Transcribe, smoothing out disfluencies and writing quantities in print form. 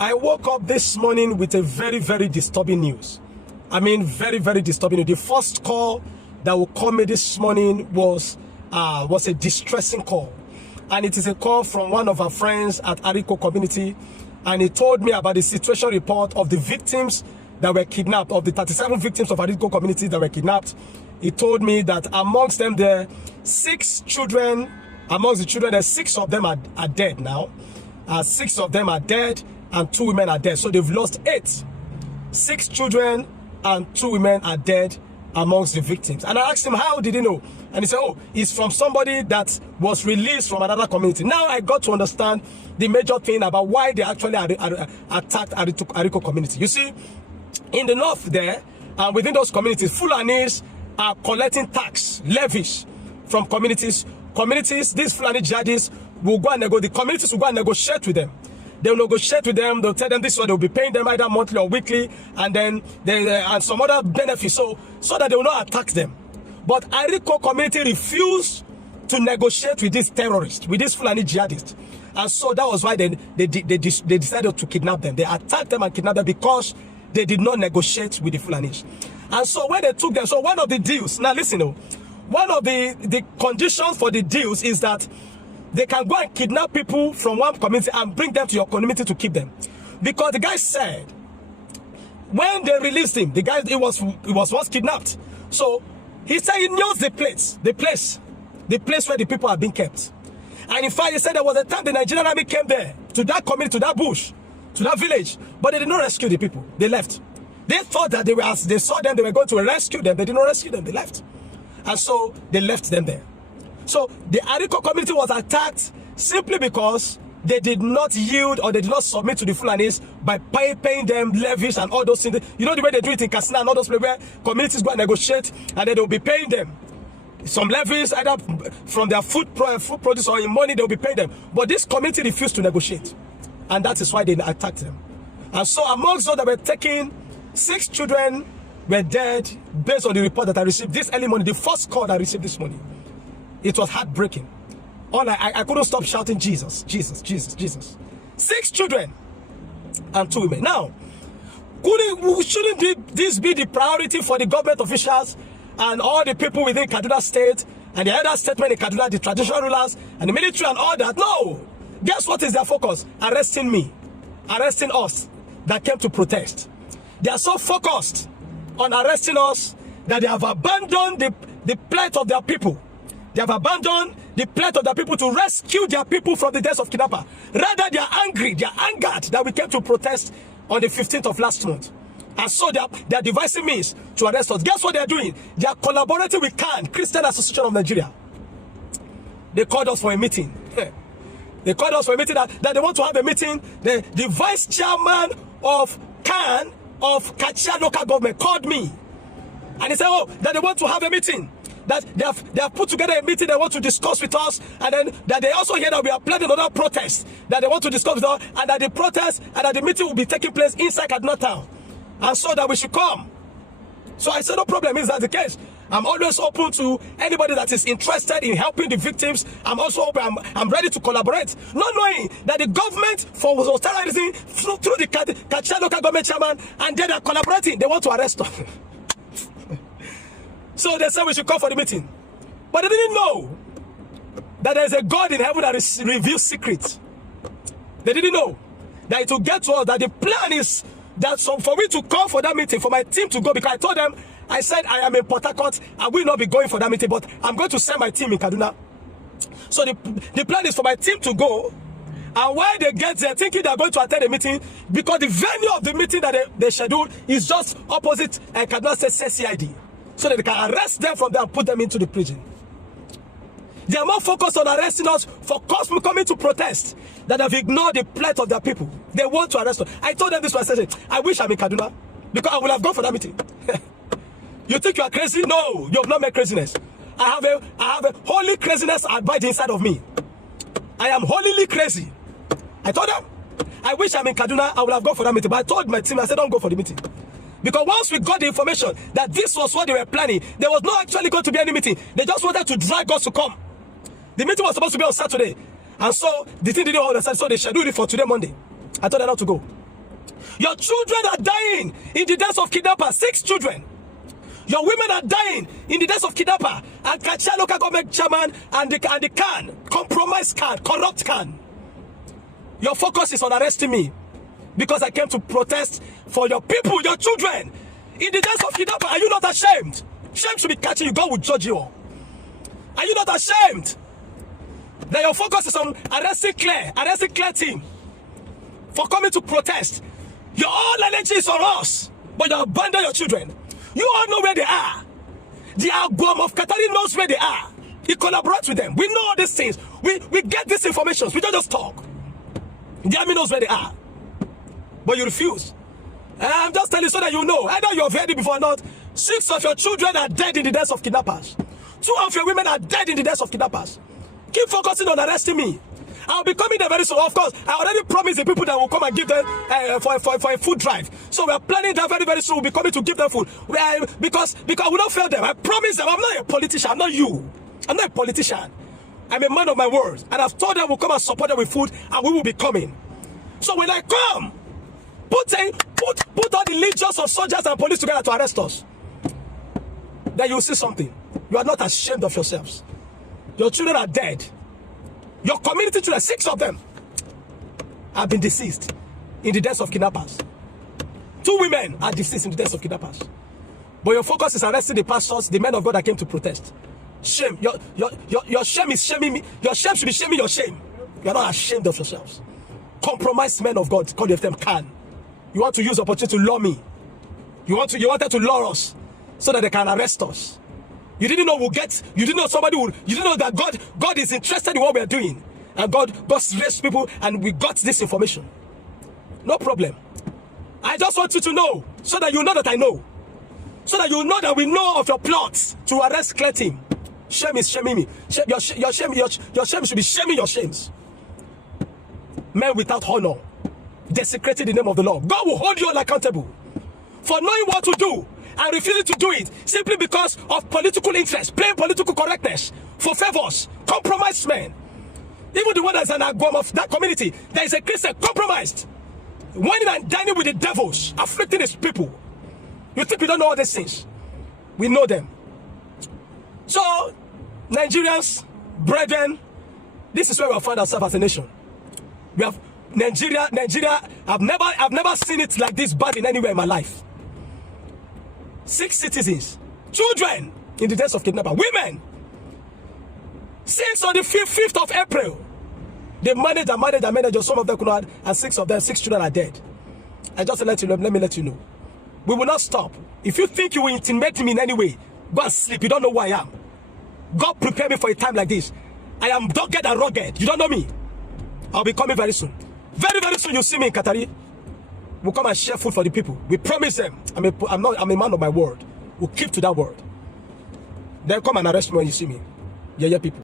I woke up this morning with a very, very disturbing news. I mean, very, very disturbing news. The first call that will call me this morning was a distressing call. And it is a call from one of our friends at Ariko community. And he told me about the situation report of the victims that were kidnapped, of the 37 victims of Ariko community that were kidnapped. He told me that amongst them, there are 6 children. Amongst the children, there 6 of them are dead now. 6 of them are dead and 2 women are dead. So they've lost 8. 6 children and 2 women are dead amongst the victims. And I asked him, how did he know? And he said, oh, it's from somebody that was released from another community. Now I got to understand the major thing about why they actually attacked Ariko community. You see, in the north there, within those communities, Fulanis are collecting tax, levies from communities. These Fulani jihadists will go and negotiate. The communities will go and negotiate with them. They'll negotiate with them. They'll tell them this is what they'll be paying them either monthly or weekly, and then and some other benefits, so that they will not attack them. But Ariko community refused to negotiate with these terrorists, with these Fulani jihadists, and so that was why they decided to kidnap them. They attacked them and kidnapped them because they did not negotiate with the Fulanis. And so when they took them, so one of the deals. Now listen, one of the conditions for the deals is that they can go and kidnap people from one community and bring them to your community to keep them. Because the guy said, when they released him, the guy, he was once kidnapped. So he said he knows the place where the people are being kept. And in fact, he said there was a time the Nigerian army came there, to that community, to that bush, to that village, but they did not rescue the people. They left. They thought that as they saw them, they were going to rescue them. They did not rescue them. They left. And so they left them there. So the Ariko community was attacked simply because they did not yield or they did not submit to the Fulanis by paying them levies and all those things. You know the way they do it in Katsina and all those places where communities go and negotiate and then they'll be paying them some levies either from their food produce or in money. They'll be paying them. But this community refused to negotiate, and that is why they attacked them. And so amongst those that were taken, 6 children were dead based on the report that I received this early morning. The first call I received this morning. It was heartbreaking. I couldn't stop shouting, Jesus, Jesus, Jesus, Jesus. 6 children and 2 women. Now, shouldn't this be the priority for the government officials and all the people within Kaduna State and the other statement in Kaduna, the traditional rulers and the military and all that? No. Guess what is their focus? Arresting me. Arresting us that came to protest. They are so focused on arresting us that they have abandoned the plight of their people. They have abandoned the plight of their people to rescue their people from the deaths of kidnapper. Rather, they are angry, they are angered that we came to protest on the 15th of last month. And so they are devising means to arrest us. Guess what they are doing? They are collaborating with CAN, Christian Association of Nigeria. They called us for a meeting. They called us for a meeting that they want to have a meeting. The vice chairman of CAN of Kachia local government called me. And he said, oh, that they want to have a meeting. That they have put together a meeting they want to discuss with us, and then that they also hear that we are planning another protest that they want to discuss with us, and that the protest and that the meeting will be taking place inside Kaduna town, and so that we should come. So I said, no problem, is that the case? I'm always open to anybody that is interested in helping the victims. I'm also open, I'm ready to collaborate, not knowing that the government was terrorism through the Kachia local government chairman, and they are collaborating. They want to arrest us. So they said we should come for the meeting. But they didn't know that there is a God in heaven that reveals secrets. They didn't know that it will get to us, that the plan is that for me to come for that meeting, for my team to go, because I told them, I said I am in Port Harcourt, I will not be going for that meeting, but I'm going to send my team in Kaduna. So the plan is for my team to go, and while they get there thinking they're going to attend the meeting, because the venue of the meeting that they scheduled is just opposite Kaduna State CID. So that they can arrest them from there and put them into the prison. They are more focused on arresting us for coming to protest than have ignored the plight of their people. They want to arrest us. I told them this was saying, I wish I'm in Kaduna, because I would have gone for that meeting. You think you are crazy? No, you have not made craziness. I have a holy craziness abide inside of me. I am holily crazy. I told them, I wish I'm in Kaduna, I would have gone for that meeting. But I told my team, I said, don't go for the meeting. Because once we got the information that this was what they were planning, there was not actually going to be any meeting. They just wanted to drag us to come. The meeting was supposed to be on Saturday. And so the thing didn't understand, so they scheduled it for today, Monday. I told them not to go. Your children are dying in the deaths of kidnappers. 6 children. Your women are dying in the deaths of kidnapper. And Kacha local government chairman and the can, compromise can, corrupt can. Your focus is on arresting me because I came to protest for your people, your children. In the deaths of kidnapper, are you not ashamed? Shame should be catching you. God will judge you all. Are you not ashamed that your focus is on arresting Claire team for coming to protest? Your all energy is on us, but you abandon your children. You all know where they are. The album of Qatari knows where they are. He collaborates with them. We know all these things. We get these information. We don't just talk. The army knows where they are. But you refuse. I'm just telling you so that you know. Either you have heard it before or not. 6 of your children are dead in the deaths of kidnappers. 2 of your women are dead in the deaths of kidnappers. Keep focusing on arresting me. I'll be coming there very soon. Of course, I already promised the people that will come and give them for a food drive. So we are planning that very, very soon. We'll be coming to give them food. Because we don't fail them. I promise them. I'm not a politician. I'm not you. I'm not a politician. I'm a man of my word. And I've told them we'll come and support them with food, and we will be coming. So when I come, put all the legions of soldiers and police together to arrest us. Then you'll see something. You are not ashamed of yourselves. Your children are dead. Your community children, 6 of them, have been deceased in the deaths of kidnappers. 2 women are deceased in the deaths of kidnappers. But your focus is arresting the pastors, the men of God that came to protest. Shame. Your shame is shaming me. Your shame should be shaming your shame. You are not ashamed of yourselves. Compromised men of God, call them can. You want to use opportunity to lure me. You wanted to lure us so that they can arrest us. You didn't know you didn't know that God is interested in what we are doing. And God raised people and we got this information. No problem. I just want you to know so that you know that I know. So that you know that we know of your plots to arrest Claire team. Shame is shaming me. Your shame should be shaming your shames. Men without honor, desecrating the name of the Lord. God will hold you all accountable for knowing what to do and refusing to do it simply because of political interest, plain political correctness, for favors, compromised men. Even the one that's an agom of that community, there is a Christian compromised, whining and dining with the devils, afflicting his people. You think we don't know all these things? We know them. So, Nigerians, brethren, this is where we have found ourselves as a nation. We have Nigeria. I've never seen it like this bad in anywhere in my life. 6 citizens, children in the deaths of kidnappers, women. Since on the 5th of April, they managed. Some of them could not, and 6 children are dead. I just let me let you know. We will not stop. If you think you will intimidate me in any way, go and sleep. You don't know who I am. God prepared me for a time like this. I am dogged and rugged. You don't know me. I'll be coming very soon. Very, very soon you'll see me in Qatari. We'll come and share food for the people. We promise them. I'm a man of my word. We'll keep to that word. Then come and arrest me when you see me. Yeah, people.